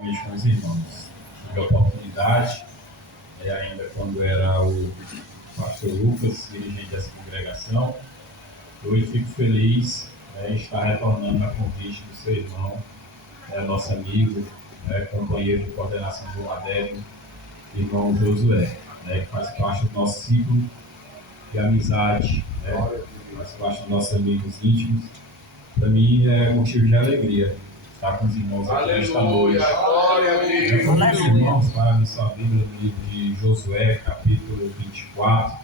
juntamente com os irmãos. Tive a oportunidade, ainda quando era o pastor Lucas, dirigente dessa congregação. Hoje fico feliz em estar retornando a convite do seu irmão, nosso amigo, companheiro de coordenação do Adélio, irmão Josué, que faz parte do nosso ciclo de amizade, faz parte dos nossos amigos íntimos. Para mim é motivo de alegria estar com os irmãos aqui nesta noite. Com os irmãos, para abrir sua Bíblia no livro de Josué, capítulo 24.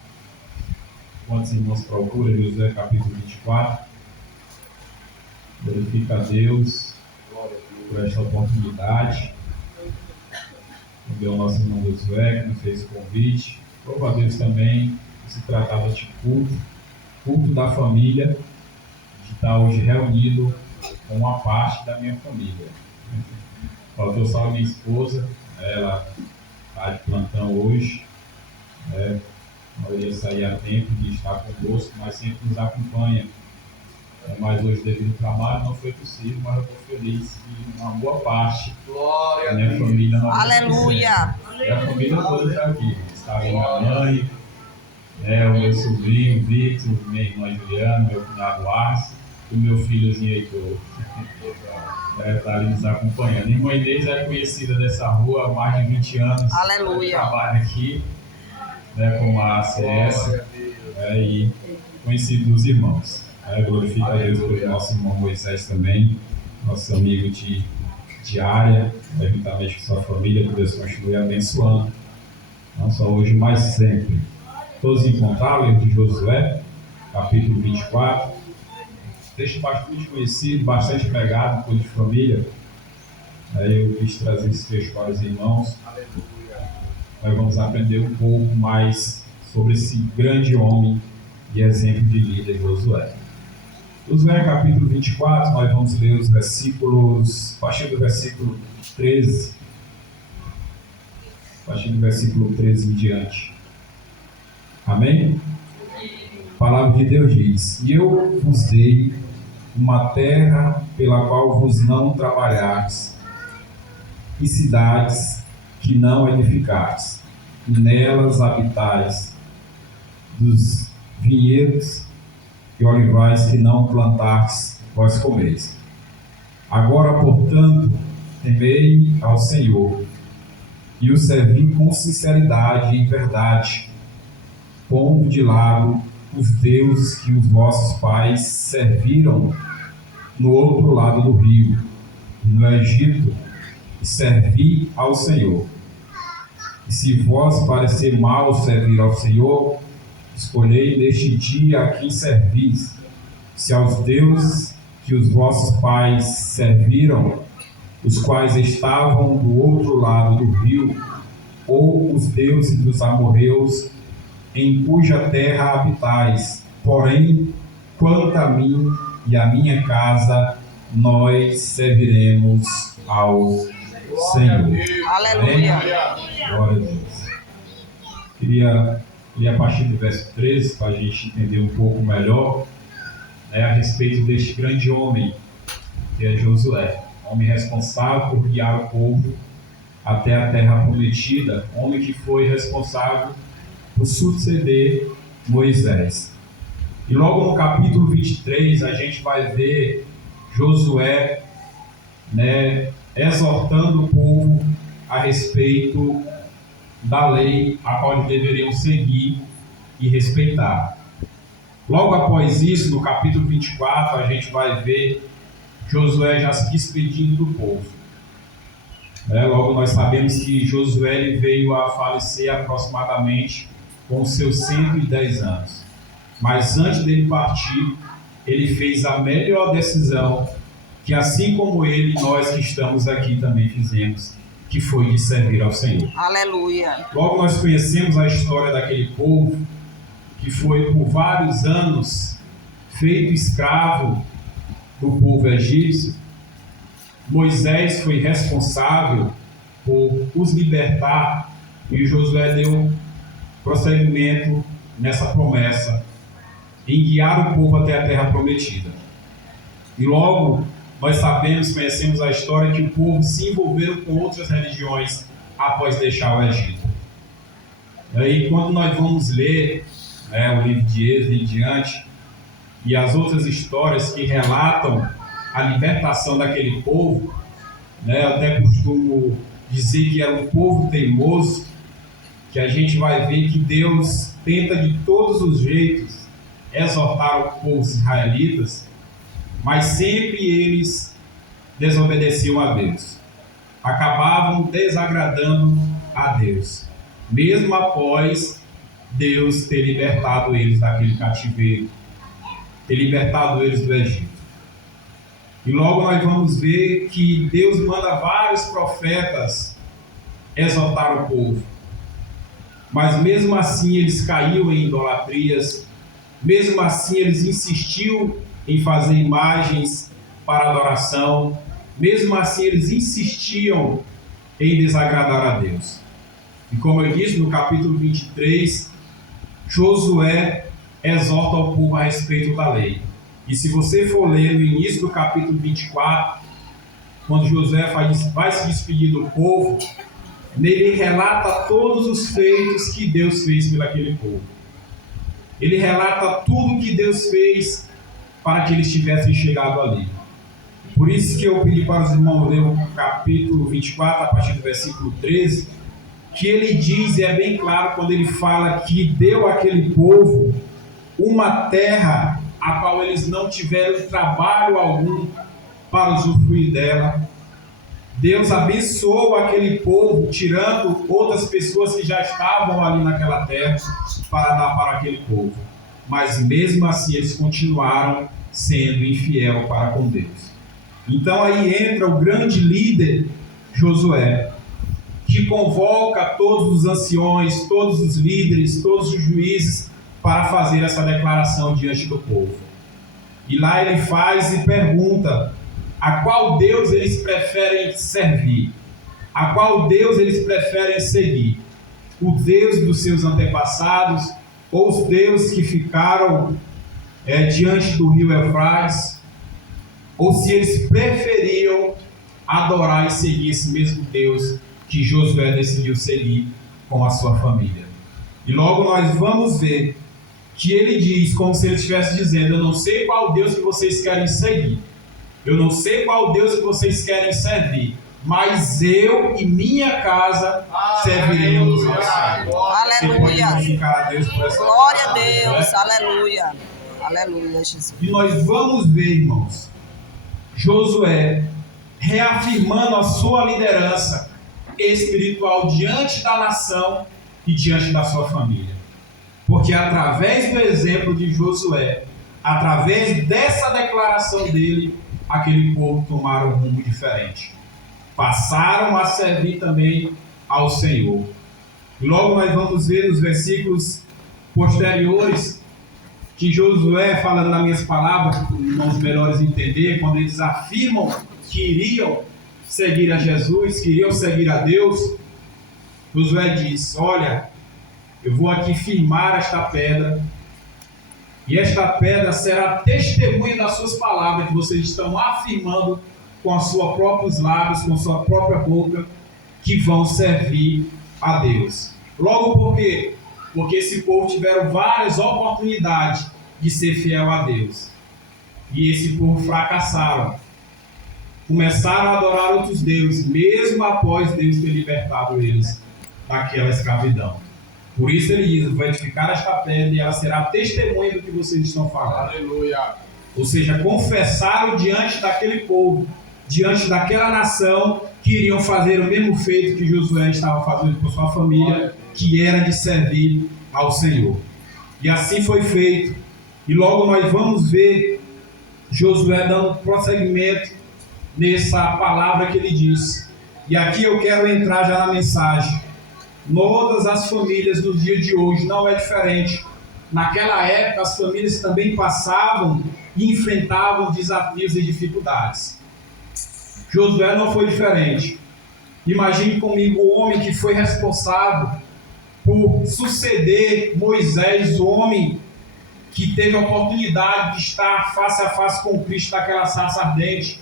Quantos irmãos procuram Josué, capítulo 24? Glorifica a Deus por esta oportunidade. Também o nosso irmão Josué, que nos fez o convite. Louvo a Deus também que se tratava de culto da família, de estar hoje reunido com uma parte da minha família. Faltou só a minha esposa, ela está de plantão hoje, não iria sair a tempo de estar conosco, mas sempre nos acompanha. Mas hoje, devido ao trabalho, não foi possível, mas eu estou feliz que uma boa parte da minha família não Aleluia! E a família toda está aqui. Está aí minha mãe, o meu sobrinho Victor, minha irmã Juliana, meu cunhado Arce e o meu filhozinho Heitor. Está ali nos acompanhando. Irmã Inês é conhecida dessa rua há mais de 20 anos. Aleluia! Trabalha aqui com a ACS e conhecido dos irmãos. Glorifica a Deus pelo nosso irmão Moisés também, nosso amigo de área, juntamente com sua família, que Deus continue abençoando, não só hoje, mas sempre. Todos encontraram o livro de Josué, capítulo 24, texto bastante conhecido, bastante pregado, coisa de família. Eu quis trazer esse texto para os irmãos. Nós vamos aprender um pouco mais sobre esse grande homem e exemplo de líder, Josué. Josué capítulo 24, nós vamos ler os versículos, a partir do versículo 13, em diante. Amém? A palavra de Deus diz: E eu vos dei uma terra pela qual vos não trabalhastes, e cidades que não edificastes, e nelas habitais, dos vinhedos e olivais que não plantastes, vós comeis. Agora, portanto, temei ao Senhor, e o servi com sinceridade e verdade, pondo de lado os deuses que os vossos pais serviram no outro lado do rio, no Egito, e servi ao Senhor. E se vos parecer mal servir ao Senhor, escolhei neste dia a quem servis, se aos deuses que os vossos pais serviram, os quais estavam do outro lado do rio, ou os deuses dos amorreus, em cuja terra habitais. Porém, quanto a mim e a minha casa, nós serviremos ao Senhor. Aleluia! Glória a Deus. Queria ler a partir do verso 13, para a gente entender um pouco melhor a respeito deste grande homem, que é Josué, homem responsável por guiar o povo até a terra prometida, homem que foi responsável por suceder Moisés. E logo no capítulo 23 a gente vai ver Josué exortando o povo a respeito da lei a qual eles deveriam seguir e respeitar. Logo após isso, no capítulo 24, a gente vai ver Josué já se despedindo do povo. Logo nós sabemos que Josué ele veio a falecer aproximadamente com seus 110 anos. Mas antes dele partir, ele fez a melhor decisão, que assim como ele, nós que estamos aqui também fizemos, que foi de servir ao Senhor. Aleluia! Logo nós conhecemos a história daquele povo que foi por vários anos feito escravo do povo egípcio. Moisés foi responsável por os libertar e Josué deu prosseguimento nessa promessa em guiar o povo até a terra prometida. E logo nós sabemos, conhecemos a história que o povo se envolveu com outras religiões após deixar o Egito. E aí, quando nós vamos ler o livro de Êxodo em diante, e as outras histórias que relatam a libertação daquele povo, eu até costumo dizer que era um povo teimoso, que a gente vai ver que Deus tenta de todos os jeitos exortar os povos israelitas, mas sempre eles desobedeciam a Deus, acabavam desagradando a Deus, mesmo após Deus ter libertado eles daquele cativeiro, ter libertado eles do Egito. E logo nós vamos ver que Deus manda vários profetas exortar o povo, mas mesmo assim eles caíam em idolatrias, mesmo assim eles insistiam em fazer imagens para adoração, mesmo assim eles insistiam em desagradar a Deus. E como eu disse, no capítulo 23, Josué exorta o povo a respeito da lei. E se você for ler no início do capítulo 24, quando Josué vai se despedir do povo, nele relata todos os feitos que Deus fez pelo aquele povo. Ele relata tudo que Deus fez para que eles tivessem chegado ali. Por isso que eu pedi para os irmãos ler o capítulo 24, a partir do versículo 13, que ele diz, e é bem claro quando ele fala que deu àquele povo uma terra a qual eles não tiveram trabalho algum para usufruir dela. Deus abençoou aquele povo, tirando outras pessoas que já estavam ali naquela terra para dar para aquele povo. Mas mesmo assim eles continuaram sendo infiel para com Deus. Então aí entra o grande líder Josué, que convoca todos os anciões, todos os líderes, todos os juízes para fazer essa declaração diante do povo. E lá ele faz e pergunta a qual Deus eles preferem servir, a qual Deus eles preferem seguir, o Deus dos seus antepassados ou os deuses que ficaram diante do rio Eufrates, ou se eles preferiam adorar e seguir esse mesmo Deus que Josué decidiu seguir com a sua família. E logo nós vamos ver que ele diz, como se ele estivesse dizendo: eu não sei qual Deus que vocês querem seguir, eu não sei qual Deus que vocês querem servir, mas eu e minha casa serviremos ao Senhor. Aleluia. Glória a Deus. Aleluia. Aleluia, Jesus. E nós vamos ver, irmãos, Josué reafirmando a sua liderança espiritual diante da nação e diante da sua família. Porque através do exemplo de Josué, através dessa declaração dele, aquele povo tomaram um rumo diferente. Passaram a servir também ao Senhor. E logo nós vamos ver nos versículos posteriores que Josué, falando nas minhas palavras, para os irmãos melhores entender, quando eles afirmam que iriam seguir a Jesus, que iriam seguir a Deus, Josué diz: olha, eu vou aqui firmar esta pedra, e esta pedra será testemunha das suas palavras, que vocês estão afirmando com os seus próprios lábios, com a sua própria boca, que vão servir a Deus. Logo por quê? Porque esse povo tiveram várias oportunidades de ser fiel a Deus. E esse povo fracassaram. Começaram a adorar outros deuses, mesmo após Deus ter libertado eles daquela escravidão. Por isso ele diz: vou edificar esta pedra e ela será testemunha do que vocês estão falando. Aleluia. Ou seja, confessaram diante daquele povo, diante daquela nação, que iriam fazer o mesmo feito que Josué estava fazendo com sua família, que era de servir ao Senhor. E assim foi feito. E logo nós vamos ver Josué dando prosseguimento nessa palavra que ele diz. E aqui eu quero entrar já na mensagem. Todas as famílias no dia de hoje não é diferente. Naquela época as famílias também passavam e enfrentavam desafios e dificuldades. Josué não foi diferente. Imagine comigo o homem que foi responsável por suceder Moisés, o homem que teve a oportunidade de estar face a face com Cristo naquela sarça ardente,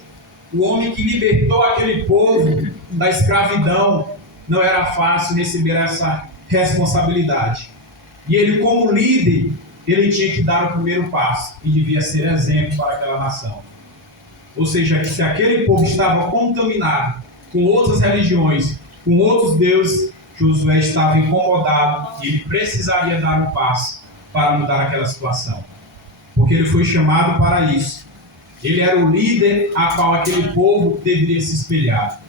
o homem que libertou aquele povo da escravidão, não era fácil receber essa responsabilidade. E ele, como líder, ele tinha que dar o primeiro passo e devia ser exemplo para aquela nação. Ou seja, que se aquele povo estava contaminado com outras religiões, com outros deuses, Josué estava incomodado e ele precisaria dar um passo para mudar aquela situação. Porque ele foi chamado para isso. Ele era o líder a qual aquele povo deveria se espelhar.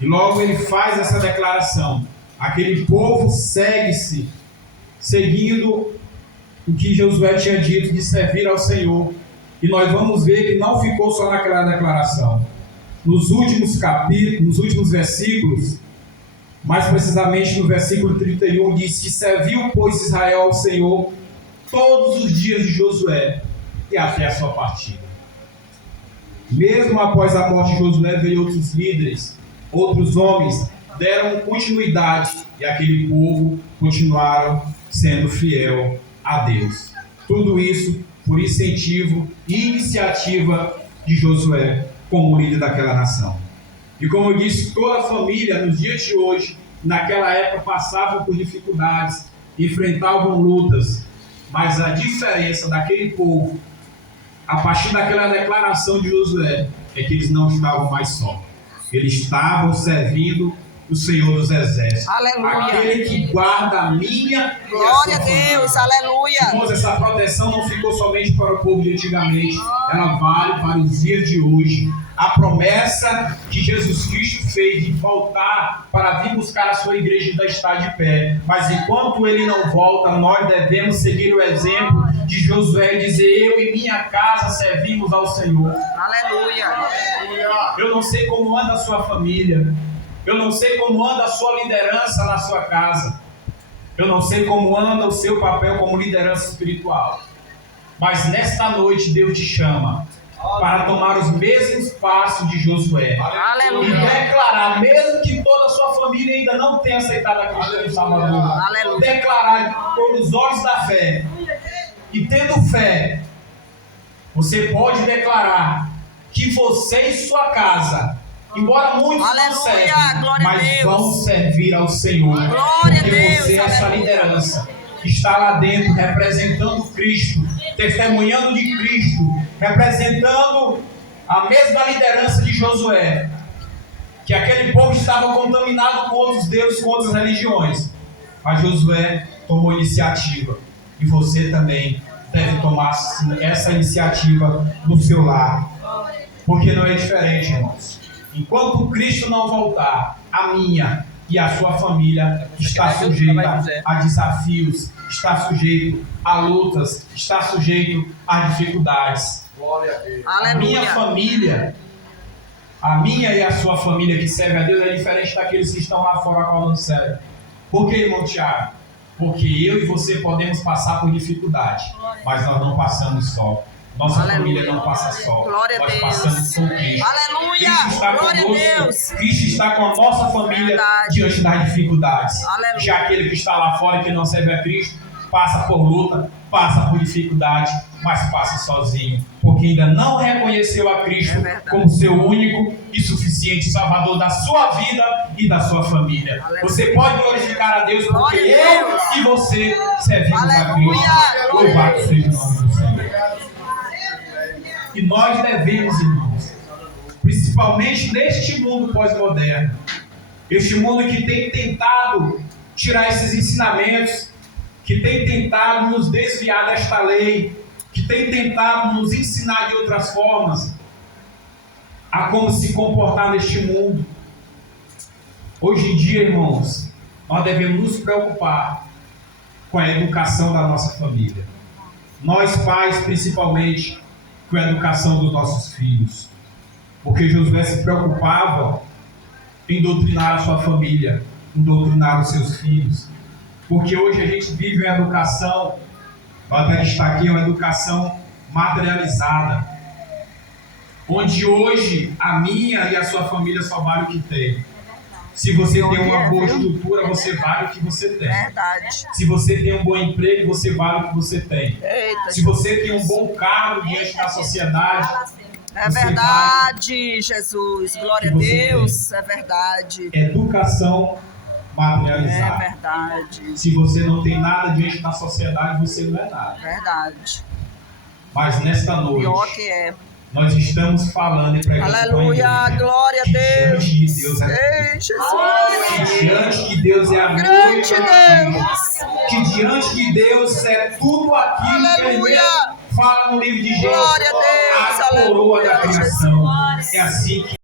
E logo ele faz essa declaração. Aquele povo segue-se, seguindo o que Josué tinha dito de servir ao Senhor. E nós vamos ver que não ficou só naquela declaração. Nos últimos capítulos, nos últimos versículos, mais precisamente no versículo 31, diz que serviu, pois, Israel ao Senhor todos os dias de Josué e até a sua partida. Mesmo após a morte de Josué, veio outros líderes, outros homens, deram continuidade e aquele povo continuaram sendo fiel a Deus. Tudo isso por incentivo e iniciativa de Josué como líder daquela nação. E como eu disse, toda a família nos dias de hoje, naquela época, passava por dificuldades, enfrentavam lutas, mas a diferença daquele povo, a partir daquela declaração de Josué, é que eles não estavam mais só. Eles estavam servindo o Senhor dos Exércitos. Aleluia. Aquele que guarda a minha glória a Deus, aleluia. Irmãos, essa proteção não ficou somente para o povo de antigamente, ela vale para os dias de hoje. A promessa que Jesus Cristo fez de voltar para vir buscar a sua igreja ainda está de pé. Mas enquanto ele não volta, nós devemos seguir o exemplo de Josué e dizer: eu e minha casa servimos ao Senhor. Aleluia. Eu não sei como anda a sua família. Eu não sei como anda a sua liderança na sua casa. Eu não sei como anda o seu papel como liderança espiritual. Mas nesta noite Deus te chama para tomar os mesmos passos de Josué. Aleluia. E declarar, mesmo que toda a sua família ainda não tenha aceitado a Cristo como Salvador. Aleluia. Declarar com os olhos da fé. E tendo fé, você pode declarar que você e sua casa, embora muitos não servem, mas vão servir ao Senhor. Glória porque a Deus, você, essa liderança, está lá dentro representando Cristo, testemunhando de Cristo, representando a mesma liderança de Josué, que aquele povo estava contaminado com outros deuses, com outras religiões. Mas Josué tomou iniciativa, e você também deve tomar essa iniciativa no seu lar, porque não é diferente, irmãos. Enquanto Cristo não voltar, a minha e a sua família está sujeita a desafios, está sujeito a lutas, está sujeito a dificuldades. A minha família, a minha e a sua família que serve a Deus é diferente daqueles que estão lá fora a qual não servem. Por que, irmão Tiago? Porque eu e você podemos passar por dificuldade, mas nós não passamos só. Nossa família não passa só. Glória nós a Deus. passamos com Cristo. Aleluia. Cristo está Glória conosco. a Deus. Cristo está com a nossa família. Verdade. Diante das dificuldades. Aleluia. Já aquele que está lá fora e que não serve a Cristo, passa por luta, passa por dificuldade, mas passa sozinho, porque ainda não reconheceu a Cristo como seu único e suficiente Salvador da sua vida e da sua família. Aleluia. Você pode glorificar a Deus porque Glória a Deus. eu e você servimos a Aleluia. Cristo. Louvado seja o nome do Senhor. E nós devemos, irmãos, principalmente neste mundo pós-moderno, este mundo que tem tentado tirar esses ensinamentos, que tem tentado nos desviar desta lei, que tem tentado nos ensinar de outras formas a como se comportar neste mundo. Hoje em dia, irmãos, nós devemos nos preocupar com a educação da nossa família. Nós pais, principalmente, com a educação dos nossos filhos. Porque Josué se preocupava em doutrinar a sua família, em doutrinar os seus filhos. Porque hoje a gente vive uma educação, eu até destaquei, uma educação materializada. Onde hoje a minha e a sua família só vale o que tem. Se você tem uma boa estrutura, você vale o que você tem. Verdade. Se você tem um bom emprego, você vale o que você tem. Eita, Se você tem um bom cargo diante da sociedade, É Você verdade, Jesus. Glória a Que você Deus. É verdade. vai educação É materializada. verdade. Se você não tem nada diante da sociedade, você não é nada. Verdade. Mas nesta Pior noite, que é. nós estamos falando e pregando para a Aleluia. igreja Glória a que Deus. diante de Deus é Ei, Jesus. que diante de Deus é a Grande noiva da vida. Deus. Que diante de Deus é tudo aquilo que ele Aleluia. mesmo fala no livro de Gênesis. Glória a Deus. A coroa da Aleluia, criação. É assim que